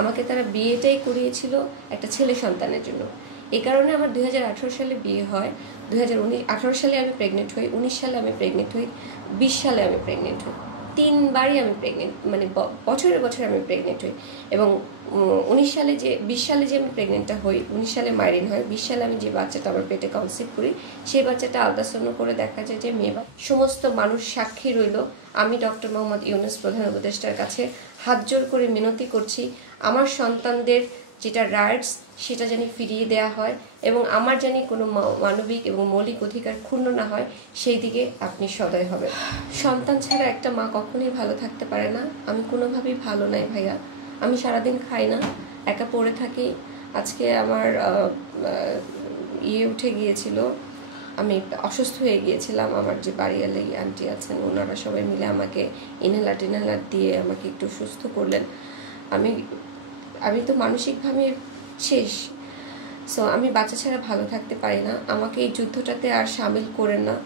আমাকে তারা বিয়েটাই করিয়েছিল একটা ছেলে সন্তানের জন্য। এই কারণে আমার 2018 সালে বিয়ে হয়, 2018 সালে আমি প্রেগনেন্ট হই, 19 সালে আমি প্রেগনেন্ট হই, 20 সালে আমি প্রেগনেন্ট হই। 3বারই আমি প্রেগনেন্ট, মানে বছরে বছরে আমি প্রেগনেন্ট হই। এবং 20 সালে যে আমি প্রেগনেন্টটা হই, 19 সালে মাইরিন হয়, 20 সালে আমি যে বাচ্চাটা আমার পেটে কনসিভ করি, সেই বাচ্চাটা আল্ট্রাসাউন্ড করে দেখা যায় যে মেয়ে। সমস্ত মানুষ সাক্ষী রইল। আমি ডক্টর মোহাম্মদ ইউনূস প্রধান উপদেষ্টার কাছে হাত জোর করে মিনতি করছি, আমার সন্তানদের যেটা রাইটস সেটা জানি ফিরিয়ে দেওয়া হয় এবং আমার জানি কোনো মানবিক এবং মৌলিক অধিকার ক্ষুণ্ণ না হয়, সেই দিকে আপনি সদয় হবেন। সন্তান ছাড়া একটা মা কখনোই ভালো থাকতে পারে না। আমি কোনোভাবেই ভালো নাই ভাইয়া, আমি সারাদিন খাই না, একা পড়ে থাকি। আজকে আমার উঠে গিয়েছিল, আমি অসুস্থ হয়ে গিয়েছিলাম। আমার যে বাড়িওয়ালি আন্টি আছেন ওনারা সবাই মিলে আমাকে ইনহেলার দিয়ে আমাকে একটু সুস্থ করলেন। আমি তো মানসিকভাবে শেষ। সো আমি বাচ্চা ছাড়া ভালো থাকতে পারি না। আমাকে এই যুদ্ধটাতে আর সামিল করেন না,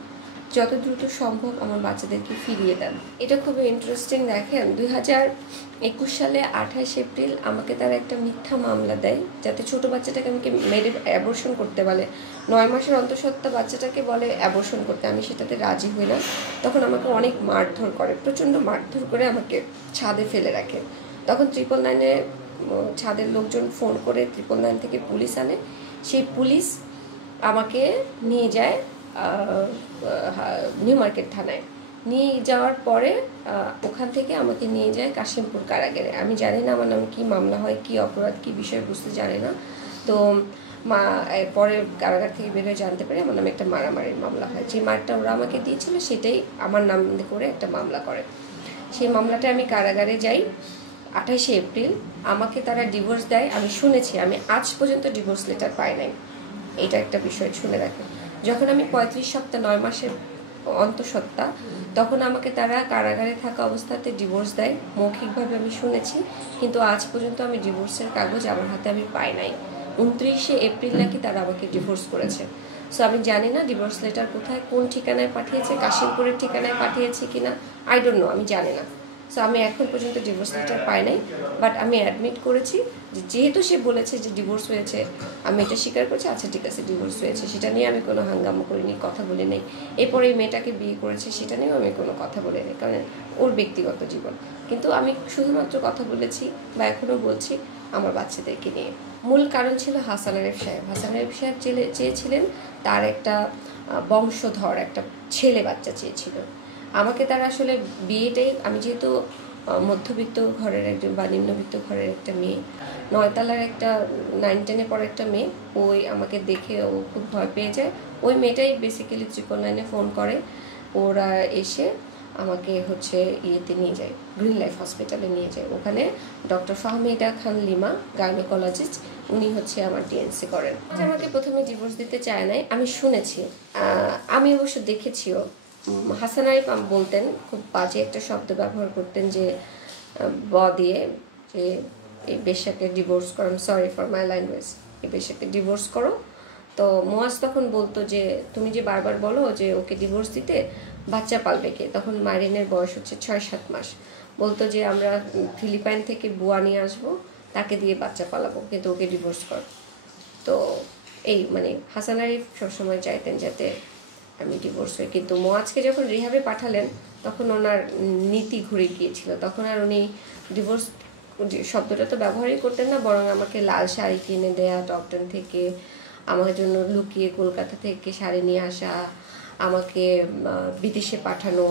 যত দ্রুত সম্ভব আমার বাচ্চাদেরকে ফিরিয়ে দেন। এটা খুবই ইন্টারেস্টিং। দেখেন 2021 সালে 28 এপ্রিল আমাকে তারা একটা মিথ্যা মামলা দেয়, যাতে ছোট বাচ্চাটাকে আমাকে মেরে অ্যাবর্শন করতে বলে। 9 মাসের অন্তঃসত্ত্বা বাচ্চাটাকে বলে অ্যাবর্শন করতে, আমি সেটাতে রাজি হই না। তখন আমাকে অনেক মারধর করে, প্রচণ্ড মারধর করে আমাকে ছাদে ফেলে রাখে। তখন 999-এ ছাদের লোকজন ফোন করে 999 থেকে পুলিশ আনে। সেই পুলিশ আমাকে নিয়ে যায় নিউ মার্কেট থানায়। নিয়ে যাওয়ার পরে ওখান থেকে আমাকে নিয়ে যায় কাশিমপুর কারাগারে। আমি জানি না আমার নামে কী মামলা হয়, কী অপরাধ, কী বিষয় বুঝতে জানি না। তো পরে কারাগার থেকে বের হয়ে জানতে পারি আমার নামে একটা মারামারির মামলা হয়। যে মারটা ওরা আমাকে দিয়েছিল সেটাই আমার নাম করে একটা মামলা করে। সেই মামলাটা আমি কারাগারে যাই 28 এপ্রিল। আমাকে তারা ডিভোর্স দেয়। আমি শুনেছি, আমি আজ পর্যন্ত ডিভোর্স লেটার পাই নাই। এটা একটা বিষয় শুনে রাখেন। যখন আমি 35 সপ্তাহ 9 মাসের অন্তঃসত্ত্বা, তখন আমাকে তারা কারাগারে থাকা অবস্থাতে ডিভোর্স দেয়, মৌখিকভাবে আমি শুনেছি। কিন্তু আজ পর্যন্ত আমি ডিভোর্সের কাগজ আমার হাতে আমি পাই নাই। 29 এপ্রিল নাকি তারা আমাকে ডিভোর্স করেছে। সো আমি জানি না ডিভোর্স লেটার কোথায়, কোন ঠিকানায় পাঠিয়েছে, কাশিমপুরের ঠিকানায় পাঠিয়েছে কিনা, আই ডোন্ট নো, আমি জানি না। সো আমি এখন পর্যন্ত ডিভোর্স লেটার পাই নাই। বাট আমি অ্যাডমিট করেছি যে যেহেতু সে বলেছে যে ডিভোর্স হয়েছে, আমি এটা স্বীকার করছি, আচ্ছা ঠিক আছে ডিভোর্স হয়েছে, সেটা নিয়ে আমি কোনো হাঙ্গামা করিনি, কথা বলি নাই। এরপরে এই মেয়েটাকে বিয়ে করেছে সেটা নিয়েও আমি কোনো কথা বলি নাই, কারণ ওর ব্যক্তিগত জীবন। কিন্তু আমি শুধুমাত্র কথা বলেছি বা এখনও বলছি আমার বাচ্চাদেরকে নিয়ে। মূল কারণ ছিল হাসান আরিফ সাহেব। হাসান আরিফ সাহেব চেয়েছিলেন তার একটা বংশধর একটা ছেলে বাচ্চা চেয়েছিল। আমাকে তারা আসলে বিয়েটাই, আমি যেহেতু মধ্যবিত্ত ঘরের একজন বা নিম্নবিত্ত ঘরের একটা মেয়ে, 9 তলার একটা 9-10-এ পড়া একটা মেয়ে, ওই আমাকে দেখে ও খুব ভয় পেয়ে যায়। ওই মেয়েটাই বেসিক্যালি 999-এ ফোন করে, ওরা এসে আমাকে ইয়েতে নিয়ে যায়, গ্রিন লাইফ হসপিটালে নিয়ে যায়। ওখানে ডক্টর ফাহমিদা খান লিমা, গাইনোকোলজিস্ট, উনি আমার ডিএনসি করেন। আমাকে প্রথমে ডিভোর্স দিতে চায় নাই, আমি শুনেছি, আমি অবশ্য দেখেছিও। হাসান আরিফ বলতেন, খুব বাজে একটা শব্দ ব্যবহার করতেন যে দিয়ে যে এই বেশ্যাকে ডিভোর্স করো, সরি ফর মাই ল্যাঙ্গুয়েজ, এই বেশ্যাকে ডিভোর্স করো। তো মোয়াজ তখন বলতো যে তুমি যে বারবার বলো যে ওকে ডিভোর্স দিতে, বাচ্চা পালবে কে? তখন মারিনের বয়স 6-7 মাস। বলতো যে আমরা ফিলিপাইন থেকে বুয়া নিয়ে আসবো, তাকে দিয়ে বাচ্চা পালাবো, কিন্তু ওকে ডিভোর্স কর। তো এই হাসান আরিফ সবসময় চাইতেন যাতে আমি ডিভোর্স হই। কিন্তু মোয়াজকে যখন রিহাবে পাঠালেন তখন ওনার নীতি ঘুরে গিয়েছিল। তখন আর উনি ডিভোর্স শব্দটা তো ব্যবহারই করতেন না, বরং আমাকে লাল শাড়ি কিনে দেয়া টপটন থেকে, আমার জন্য লুকিয়ে কলকাতা থেকে শাড়ি নিয়ে আসা, আমাকে বিদেশে পাঠানো,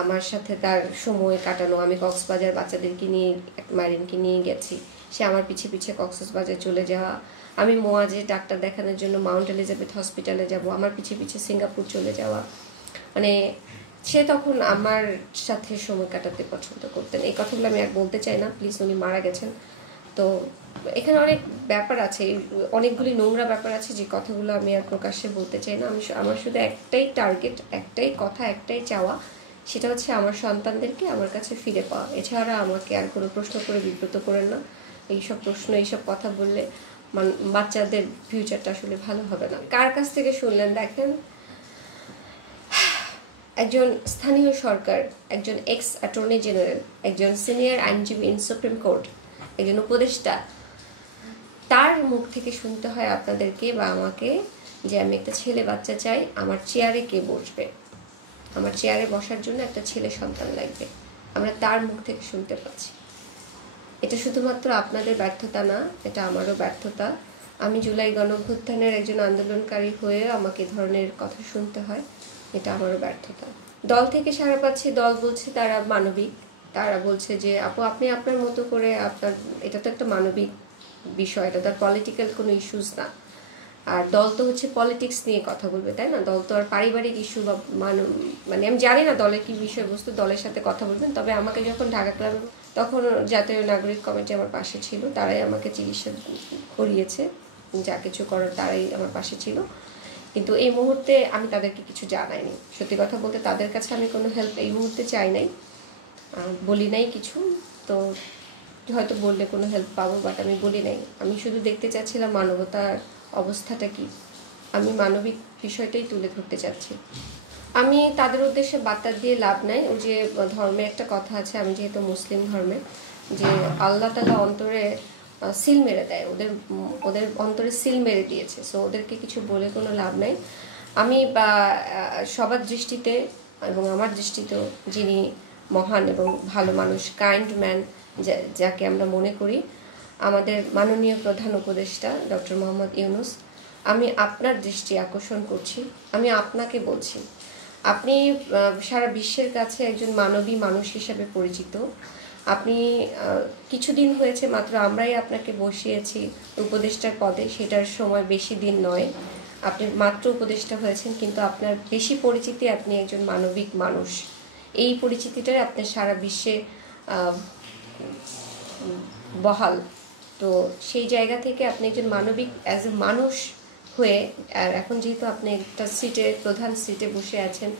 আমার সাথে তার সময় কাটানো। আমি কক্সবাজার বাচ্চাদেরকে নিয়ে, মারিনকে নিয়ে গেছি, সে আমার পিছে পিছে কক্সবাজার চলে যাওয়া। আমি মোয়াজে ডাক্তার দেখানোর জন্য মাউন্ট এলিজাবেথ হসপিটালে যাব, আমার পিছে পিছে সিঙ্গাপুর চলে যাওয়া। সে তখন আমার সাথে সময় কাটাতে পছন্দ করতেন। এই কথাগুলো আমি আর বলতে চাই না, প্লিজ, উনি মারা গেছেন। তো এখানে অনেক ব্যাপার আছে, অনেকগুলি নোংরা ব্যাপার আছে, যে কথাগুলো আমি আর প্রকাশ্যে বলতে চাই না। আমার শুধু একটাই টার্গেট, একটাই কথা, একটাই চাওয়া, সেটা হচ্ছে আমার সন্তানদেরকে আমার কাছে ফিরে পাওয়া। এছাড়া আমাকে আর কোনো প্রশ্ন করে বিব্রত করেন না। এইসব প্রশ্ন, এইসব কথা বললে বাচ্চাদের ফিউচারটা আসলে ভালো হবে না। কার কাছ থেকে শুনলেন? দেখেন, একজন স্থানীয় সরকার, একজন এক্স অ্যাটর্নি জেনারেল, একজন সিনিয়র আইনজীবী ইন সুপ্রিম কোর্ট, একজন উপদেষ্টা, তার মুখ থেকে শুনতে হয় আপনাদেরকে বা আমাকে যে আমি একটা ছেলে বাচ্চা চাই, আমার চেয়ারে কে বসবে, আমার চেয়ারে বসার জন্য একটা ছেলে সন্তান লাগবে, আমরা তার মুখ থেকে শুনতে পাচ্ছি। এটা শুধুমাত্র আপনাদের ব্যর্থতা না, এটা আমারও ব্যর্থতা। আমি জুলাই গণঅভ্যুত্থানের একজন আন্দোলনকারী হয়ে আমাকে ধরনের কথা শুনতে হয়, এটা আমারও ব্যর্থতা। দল থেকে সাড়া পাচ্ছি, দল বলছে তারা মানবিক, তারা বলছে যে আপু আপনি আপনার মতো করে আপনার, এটা তো একটা মানবিক বিষয়, এটা তার পলিটিক্যাল কোনো ইস্যুস না। আর দল তো হচ্ছে পলিটিক্স নিয়ে কথা বলবে, তাই না? দল তো আর পারিবারিক ইস্যু বা মানে আমি জানি না দলের কি বিষয়বস্তু, দলের সাথে কথা বলবেন। তবে আমাকে যখন ঢাকা ক্লাবে, তখন জাতীয় নাগরিক কমিটি আমার পাশে ছিল, তারাই আমাকে চিকিৎসা করিয়েছে, যা কিছু করার তারাই আমার পাশে ছিল। কিন্তু এই মুহূর্তে আমি তাদেরকে কিছু জানাইনি, সত্যি কথা বলতে তাদের কাছে আমি কোনো হেল্প এই মুহূর্তে চাই নাই, বলি নাই কিছু। তো হয়তো বললে কোনো হেল্প পাবো, বাট আমি বলি নাই। আমি শুধু দেখতে চাচ্ছিলাম মানবতার অবস্থাটা কি, আমি মানবিক বিষয়টাই তুলে ধরতে চাচ্ছি। আমি তাদের উদ্দেশ্যে বার্তা দিয়ে লাভ নাই। ওই যে ধর্মে একটা কথা আছে, আমি যেহেতু মুসলিম ধর্মে, যে আল্লাহ তাআলা অন্তরে সিল মেরে দেয়, ওদের অন্তরে সিল মেরে দিয়েছে। সো ওদেরকে কিছু বলে কোনো লাভ নাই। আমি সবার দৃষ্টিতে এবং আমার দৃষ্টিতেও যিনি মহান এবং ভালো মানুষ, কাইন্ড ম্যান, যাকে আমরা মনে করি, আমাদের মাননীয় প্রধান উপদেষ্টা ডক্টর মোহাম্মদ ইউনূস, আমি আপনার দৃষ্টি আকর্ষণ করছি, আমি আপনাকে বলছি, আপনি সারা বিশ্বের কাছে একজন মানবী মানুষ হিসেবে পরিচিত। আপনি কিছুদিন হয়েছে মাত্র আমরাই আপনাকে বসিয়েছি উপদেষ্টার পদে, সেটার সময় বেশি দিন নয়, আপনি মাত্র উপদেষ্টা হয়েছেন, কিন্তু আপনার বেশি পরিচিতি আপনি একজন মানবিক মানুষ। এই পরিচিতিটাই আপনার সারা বিশ্বে বহাল। তো সেই জায়গা থেকে আপনি একজন মানবিক অ্যাজ এ মানুষ হয়ে, আর এখন যেহেতু আপনি একটা সিটে, প্রধান সিটে বসে আছেন,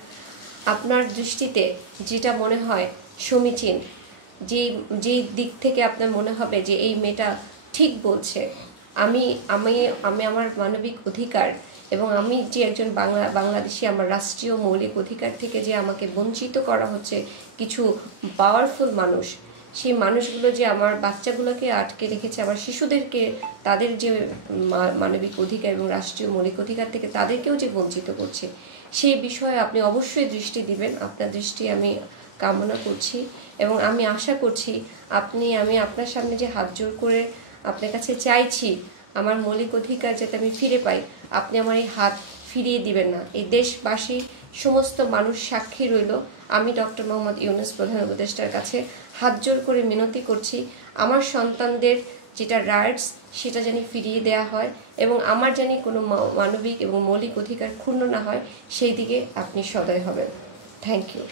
আপনার দৃষ্টিতে যেটা মনে হয় সমীচীন, যেই দিক থেকে আপনার মনে হবে যে এই মেয়েটা ঠিক বলছে, আমি আমি আমি আমার মানবিক অধিকার এবং আমি যে একজন বাংলাদেশি, আমার রাষ্ট্রীয় মৌলিক অধিকার থেকে যে আমাকে বঞ্চিত করা হচ্ছে কিছু পাওয়ারফুল মানুষ, সেই মানুষগুলো যে আমার বাচ্চাগুলোকে আটকে রেখেছে, আমার শিশুদেরকে তাদের যে মানবিক অধিকার এবং রাষ্ট্রীয় মৌলিক অধিকার থেকে তাদেরকেও যে বঞ্চিত করছে, সেই বিষয়ে আপনি অবশ্যই দৃষ্টি দিবেন। আপনার দৃষ্টি আমি কামনা করছি এবং আমি আশা করছি আমি আপনার সামনে যে হাত জোর করে আপনার কাছে চাইছি আমার মৌলিক অধিকার যাতে আমি ফিরে পাই, আপনি আমার এই হাত ফিরিয়ে দিবেন না। এই দেশবাসী সমস্ত মানুষ সাক্ষী রইল, আমি ডক্টর মোহাম্মদ ইউনূস প্রধান উপদেষ্টার কাছে হাত জোর করে মিনতি করছি, আমার সন্তানদের যেটা রাইটস সেটা যেন ফিরিয়ে দেওয়া হয় এবং আমার যেন কোনো মানবিক এবং মৌলিক অধিকার ক্ষুণ্ণ না হয়, সেই দিকে আপনি সদয় হবেন। Thank you.